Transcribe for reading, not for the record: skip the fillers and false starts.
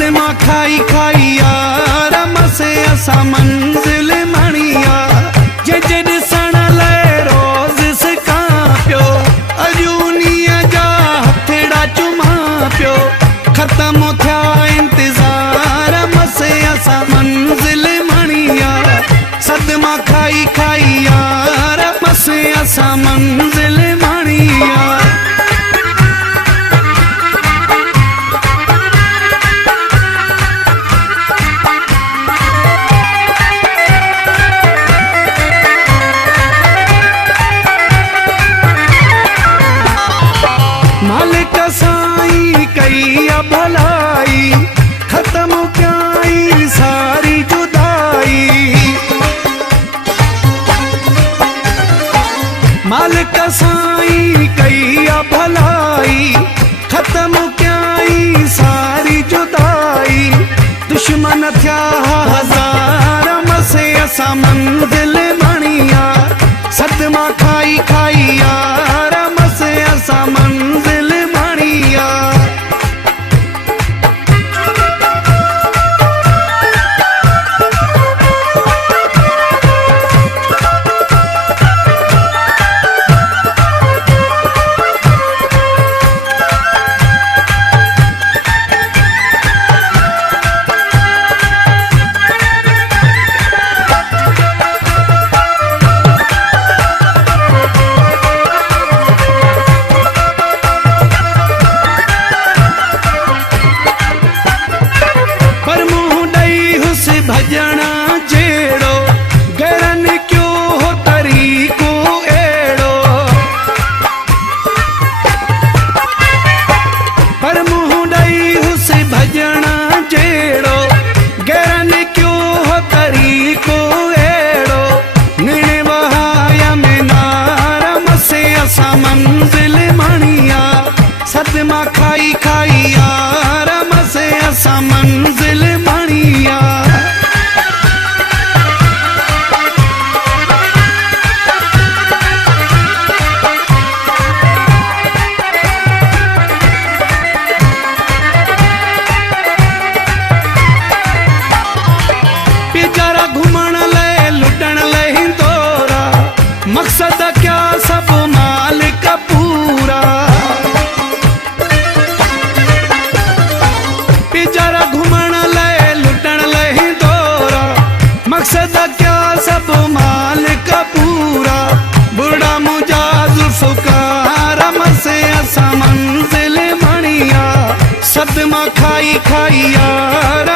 सदमा खाई खाई यार मसे असा मंजिल मणिया जज ॾिसण लाइ रोज़ सिकां पियो अजूनीअ जा हथड़ा चुमां पियो ख़त्म थिया इंतज़ार मसे असा मंजिल मणिया सदमा खाई खाई यार मसे असा मंजिल मणिया मालिक साईं कई भलाई खत्म कई सारी जुदाई मालिक साईं कई भलाई खत्म कई सारी जुदाई दुश्मन थिया हजार मसे असा मंजिल मणिया सदमा खाई खाई यार मसे असा मंजिल मणिया भजना जेड़ो गरन क्यों हो तरीको एड़ो पर मुँह डई हुस भजना जेड़ो गरन क्यों हो तरीको एड़ो निण बहाया में नार मसे असा मंजिल मणिया सदमा खाई खाई यार मसे असा मंजिल मणिया घुमण ले लुटण ले हिंदोरा मकसद क्या सब मालिक पूरा पिजरा घुमण ले लुटण ले हिंदोरा मकसद क्या सब मालिक पूरा बुढ़ा मुझा जुल्फकार मसे असा मंजिल मणिया सदमा खाई खाई यार